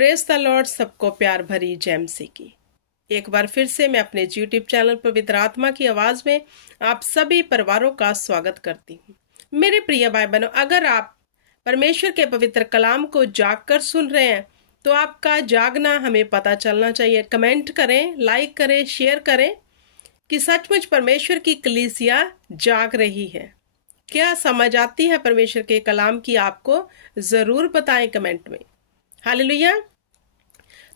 Praise the Lord. सबको प्यार भरी जय मसीह की। एक बार फिर से मैं अपने यूट्यूब चैनल पवित्र आत्मा की आवाज़ में आप सभी परिवारों का स्वागत करती हूँ। मेरे प्रिय भाई बहनों, अगर आप परमेश्वर के पवित्र कलाम को जाग कर सुन रहे हैं तो आपका जागना हमें पता चलना चाहिए। कमेंट करें, लाइक करें, शेयर करें कि सचमुच परमेश्वर की कलीसिया जाग रही है। क्या समझ आती है परमेश्वर के कलाम की, आपको ज़रूर बताएं कमेंट में। हालेलुया।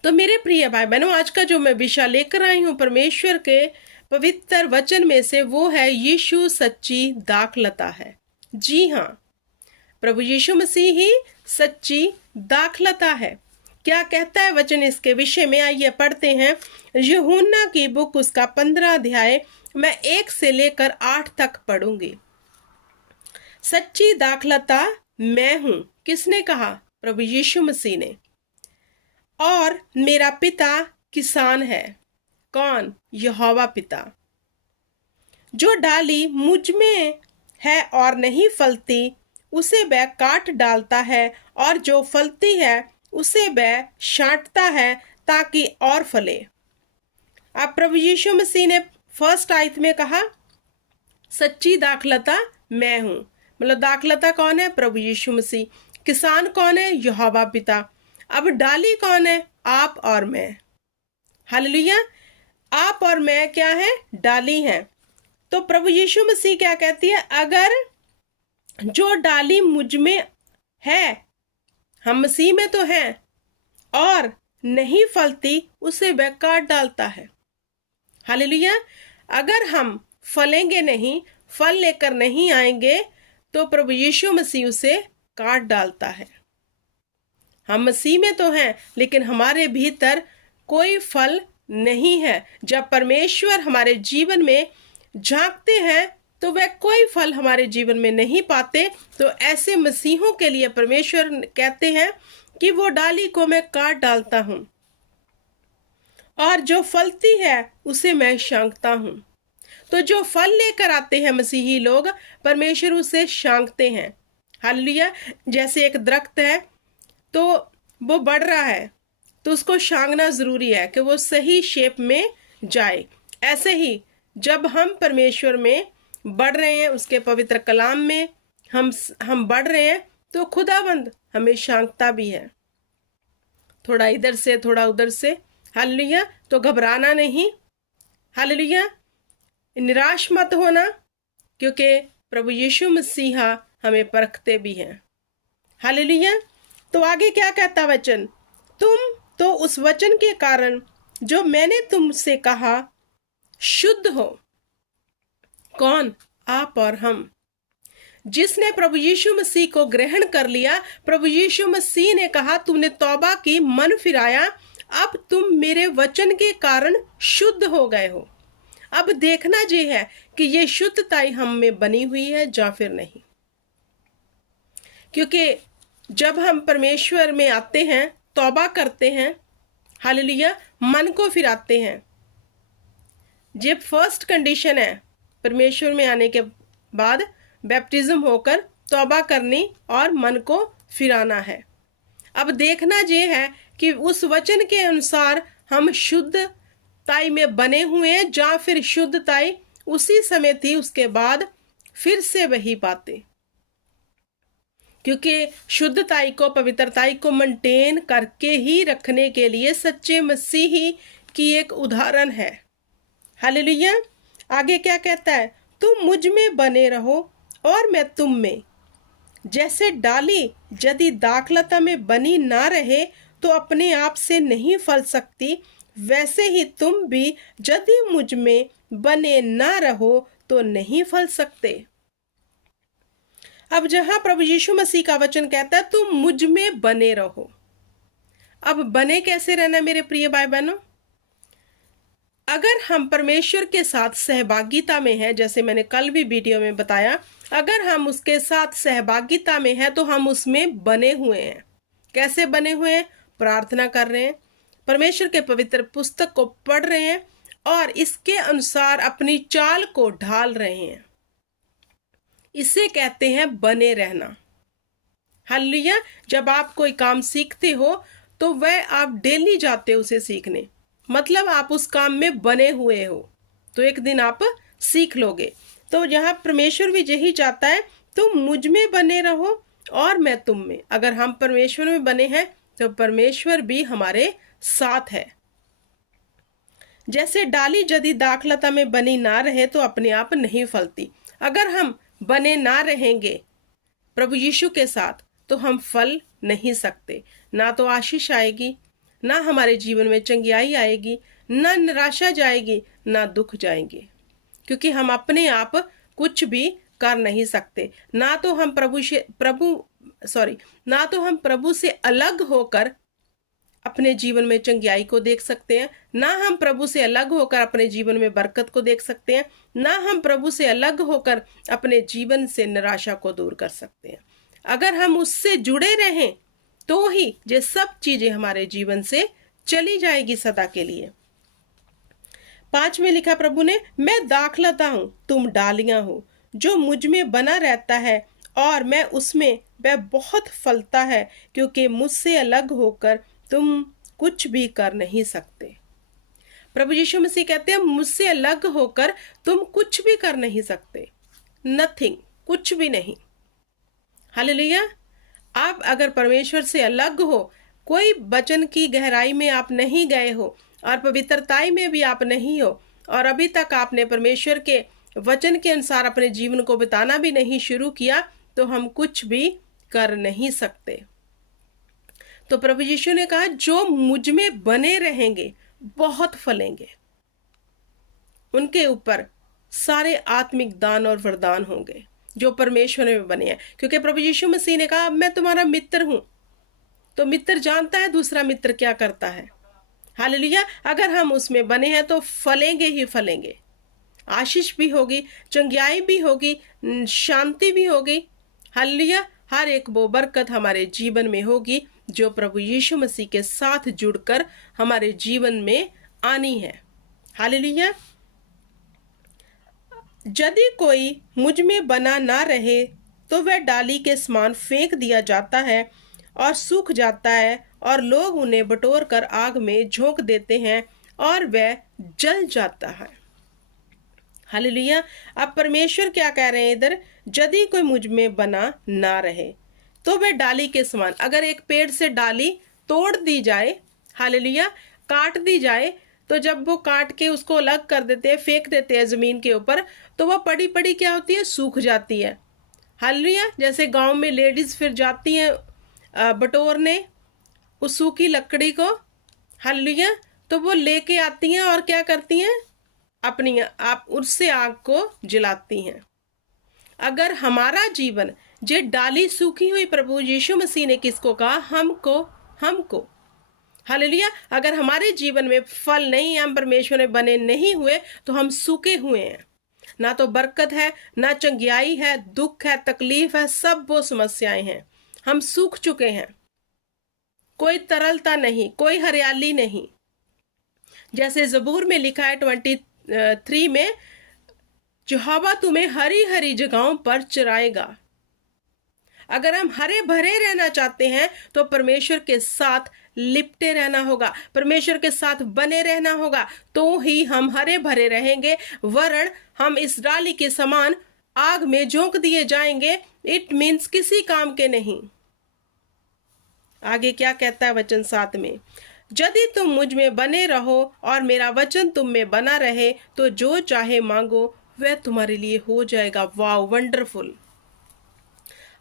तो मेरे प्रिय भाई बहनों, आज का जो मैं विषय लेकर आई हूँ परमेश्वर के पवित्र वचन में से, वो है यीशु सच्ची दाखलता है। जी हाँ, प्रभु यीशु मसीह ही सच्ची दाखलता है। क्या कहता है वचन इसके विषय में, आइए पढ़ते हैं। यूहन्ना की बुक, उसका 15 अध्याय, मैं 1 से लेकर 8 तक पढ़ूंगी। सच्ची दाखलता मैं हूं। किसने कहा? प्रभु यीशु मसीह ने। और मेरा पिता किसान है। कौन? यहोवा पिता। जो डाली मुझ में है और नहीं फलती, उसे वह काट डालता है, और जो फलती है उसे वह छांटता है ताकि और फले। अब प्रभु यीशु मसीह ने फर्स्ट आयत में कहा सच्ची दाखलता मैं हूं। मतलब दाखलता कौन है? प्रभु यीशु मसीह। किसान कौन है? यहोवा पिता। अब डाली कौन है? आप और मैं। हालेलुया। आप और मैं क्या है? डाली हैं। तो प्रभु यीशु मसीह क्या कहती है? अगर जो डाली मुझ में है, हम मसीह में तो हैं, और नहीं फलती, उसे वह काट डालता है। हालेलुया। अगर हम फलेंगे नहीं, फल लेकर नहीं आएंगे, तो प्रभु यीशु मसीह उसे काट डालता है। हम मसीह में तो हैं, लेकिन हमारे भीतर कोई फल नहीं है। जब परमेश्वर हमारे जीवन में झांकते हैं तो वह कोई फल हमारे जीवन में नहीं पाते। तो ऐसे मसीहों के लिए परमेश्वर कहते हैं कि वो डाली को मैं काट डालता हूं, और जो फलती है उसे मैं छांटता हूं। तो जो फल लेकर आते हैं मसीही लोग, परमेश्वर उसे छांटते हैं। हालेलुया। जैसे एक दरख्त है, तो वो बढ़ रहा है, तो उसको छांटना जरूरी है कि वो सही शेप में जाए। ऐसे ही जब हम परमेश्वर में बढ़ रहे हैं, उसके पवित्र कलाम में हम बढ़ रहे हैं, तो खुदाबंद हमें छांटता भी है, थोड़ा इधर से थोड़ा उधर से। हालेलुया। तो घबराना नहीं। हालेलुया। निराश मत होना, क्योंकि प्रभु यीशु मसीहा हमें परखते भी हैं। हालेलुया। तो आगे क्या कहता वचन? तुम तो उस वचन के कारण जो मैंने तुमसे कहा शुद्ध हो। कौन? आप और हम। जिसने प्रभु यीशु मसीह को ग्रहण कर लिया, प्रभु यीशु मसीह ने कहा तुमने तौबा की, मन फिराया, अब तुम मेरे वचन के कारण शुद्ध हो गए हो। अब देखना ये है कि ये शुद्धता हम में बनी हुई है या फिर नहीं। क्योंकि जब हम परमेश्वर में आते हैं, तौबा करते हैं, हालेलुया, मन को फिराते हैं, ये फर्स्ट कंडीशन है परमेश्वर में आने के बाद, बैप्टिज्म होकर तौबा करनी और मन को फिराना है। अब देखना ये है कि उस वचन के अनुसार हम शुद्धताई में बने हुए हैं, या फिर शुद्धताई उसी समय थी, उसके बाद फिर से वही बातें। क्योंकि शुद्धताई को, पवित्रताई को मेंटेन करके ही रखने के लिए सच्चे मसीही की एक उदाहरण है। हालेलुया। आगे क्या कहता है? तुम मुझ में बने रहो और मैं तुम में। जैसे डाली यदि दाखलता में बनी ना रहे तो अपने आप से नहीं फल सकती, वैसे ही तुम भी यदि मुझ में बने ना रहो तो नहीं फल सकते। अब जहां प्रभु यीशु मसीह का वचन कहता है तुम मुझ में बने रहो, अब बने कैसे रहना मेरे प्रिय भाई बहनों? अगर हम परमेश्वर के साथ सहभागिता में हैं, जैसे मैंने कल भी वीडियो में बताया, अगर हम उसके साथ सहभागिता में हैं तो हम उसमें बने हुए हैं। कैसे बने हुए हैं? प्रार्थना कर रहे हैं, परमेश्वर के पवित्र पुस्तक को पढ़ रहे हैं, और इसके अनुसार अपनी चाल को ढाल रहे हैं। इसे कहते हैं बने रहना। हालेलुया। जब आप कोई काम सीखते हो तो वह आप डेली जाते हो उसे सीखने, मतलब आप उस काम में बने हुए हो, तो एक दिन आप सीख लोगे। तो यहाँ परमेश्वर भी यही चाहता है, तुम मुझ में बने रहो और मैं तुम में। अगर हम परमेश्वर में बने हैं तो परमेश्वर भी हमारे साथ है। जैसे डाली यदि दाखलता में बनी ना रहे तो अपने आप नहीं फलती। अगर हम बने ना रहेंगे प्रभु यीशु के साथ तो हम फल नहीं सकते। ना तो आशीष आएगी, ना हमारे जीवन में चंगियाई आएगी, ना निराशा जाएगी, ना दुख जाएंगे, क्योंकि हम अपने आप कुछ भी कर नहीं सकते। ना तो हम प्रभु से अलग होकर अपने जीवन में चंगियाई को देख सकते हैं, ना हम प्रभु से अलग होकर अपने जीवन में बरकत को देख सकते हैं, ना हम प्रभु से अलग होकर अपने जीवन से निराशा को दूर कर सकते हैं। अगर हम उससे जुड़े रहें तो ही ये सब चीजें हमारे जीवन से चली जाएगी सदा के लिए। 5 में लिखा प्रभु ने, मैं दाखलता हूं, तुम डालियां हो। जो मुझ में बना रहता है और मैं उसमें, वह बहुत फलता है, क्योंकि मुझसे अलग होकर तुम कुछ भी कर नहीं सकते। प्रभु यीशु मसीह कहते हैं, मुझसे अलग होकर तुम कुछ भी कर नहीं सकते। नथिंग, कुछ भी नहीं। हालेलुया। आप अगर परमेश्वर से अलग हो, कोई वचन की गहराई में आप नहीं गए हो और पवित्रताई में भी आप नहीं हो, और अभी तक आपने परमेश्वर के वचन के अनुसार अपने जीवन को बिताना भी नहीं शुरू किया, तो हम कुछ भी कर नहीं सकते। तो प्रभु यीशु ने कहा, जो मुझ में बने रहेंगे बहुत फलेंगे। उनके ऊपर सारे आत्मिक दान और वरदान होंगे जो परमेश्वर में बने हैं, क्योंकि प्रभु यीशु मसीह ने कहा, मैं तुम्हारा मित्र हूं। तो मित्र जानता है दूसरा मित्र क्या करता है। हालेलुया। अगर हम उसमें बने हैं तो फलेंगे ही फलेंगे। आशीष भी होगी, चंगियाई भी होगी, शांति भी होगी। हालेलुया। हर एक वो बरकत हमारे जीवन में होगी जो प्रभु यीशु मसीह के साथ जुड़कर हमारे जीवन में आनी है। हालेलुया। यदि कोई मुझ में बना ना रहे तो वह डाली के समान फेंक दिया जाता है और सूख जाता है, और लोग उन्हें बटोर कर आग में झोंक देते हैं और वह जल जाता है। हालेलुया। अब परमेश्वर क्या कह रहे हैं इधर, यदि कोई मुझ में बना ना रहे तो वह डाली के समान। अगर एक पेड़ से डाली तोड़ दी जाए, हालेलुया, काट दी जाए, तो जब वो काट के उसको अलग कर देते हैं, फेंक देते हैं जमीन के ऊपर, तो वह पड़ी पड़ी क्या होती है, सूख जाती है। हालेलुया। जैसे गांव में लेडीज फिर जाती हैं बटोरने उस सूखी लकड़ी को, हालेलुया, तो वो लेके आती हैं और क्या करती हैं, अपनी आप उससे आग को जलाती हैं। अगर हमारा जीवन जे डाली सूखी हुई, प्रभु यीशु मसीह ने किसको कहा, हमको। हालेलुया। अगर हमारे जीवन में फल नहीं है, हम परमेश्वर में बने नहीं हुए, तो हम सूखे हुए हैं। ना तो बरकत है, ना चंगियाई है, दुख है, तकलीफ है, सब वो समस्याएं हैं। हम सूख चुके हैं। कोई तरलता नहीं, कोई हरियाली नहीं। जैसे ज़बूर में लिखा है 23 में, यहोवा तुम्हें हरी हरी जगहों पर चराएगा। अगर हम हरे भरे रहना चाहते हैं तो परमेश्वर के साथ लिपटे रहना होगा, परमेश्वर के साथ बने रहना होगा, तो ही हम हरे भरे रहेंगे। वरन हम इस डाली के समान आग में झोंक दिए जाएंगे। इट मीन्स किसी काम के नहीं। आगे क्या कहता है वचन 7 में, यदि तुम मुझ में बने रहो और मेरा वचन तुम में बना रहे तो जो चाहे मांगो वह तुम्हारे लिए हो जाएगा। Wow, wonderful.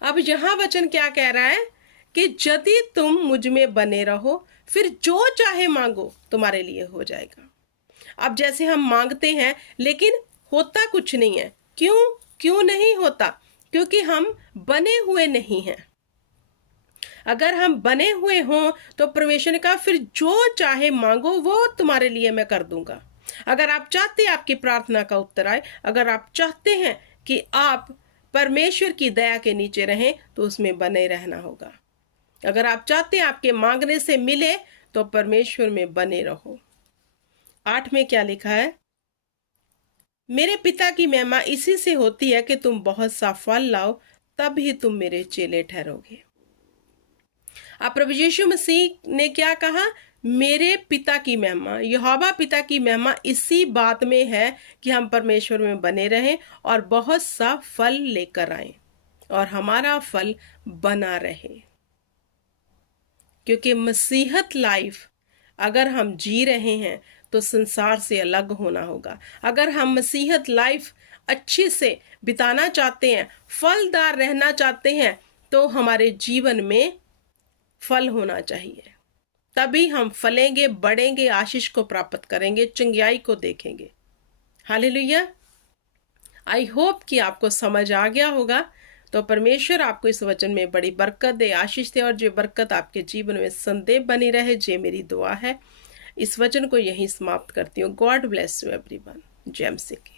अब यहाँ वचन क्या कह रहा है कि यदि तुम मुझ में बने रहो, फिर जो चाहे मांगो तुम्हारे लिए हो जाएगा। अब जैसे हम मांगते हैं लेकिन होता कुछ नहीं है। क्यों नहीं होता? क्योंकि हम बने हुए नहीं हैं। अगर हम बने हुए हों तो परमेश्वर ने कहा, फिर जो चाहे मांगो वो तुम्हारे लिए मैं कर दूंगा। अगर आप चाहते हैं आपकी प्रार्थना का उत्तर आए, अगर आप चाहते हैं कि आप परमेश्वर की दया के नीचे रहें, तो उसमें बने रहना होगा। अगर आप चाहते हैं आपके मांगने से मिले, तो परमेश्वर में बने रहो। 8 में क्या लिखा है, मेरे पिता की महिमा इसी से होती है कि तुम बहुत सा फल लाओ, तब ही तुम मेरे चेले ठहरोगे। अब प्रभु यीशु मसीह ने क्या कहा, मेरे पिता की महिमा, यहोवा पिता की महिमा इसी बात में है कि हम परमेश्वर में बने रहें और बहुत सा फल लेकर आए और हमारा फल बना रहे। क्योंकि मसीहत लाइफ अगर हम जी रहे हैं तो संसार से अलग होना होगा। अगर हम मसीहत लाइफ अच्छे से बिताना चाहते हैं, फलदार रहना चाहते हैं, तो हमारे जीवन में फल होना चाहिए। तभी हम फलेंगे, बढ़ेंगे, आशीष को प्राप्त करेंगे, चंगियाई को देखेंगे। हालेलुया। आई होप कि आपको समझ आ गया होगा। तो परमेश्वर आपको इस वचन में बड़ी बरकत दे, आशीष दे, और जो बरकत आपके जीवन में संदेह बनी रहे, जे मेरी दुआ है। इस वचन को यहीं समाप्त करती हूँ। God bless you everyone. जय मसीह।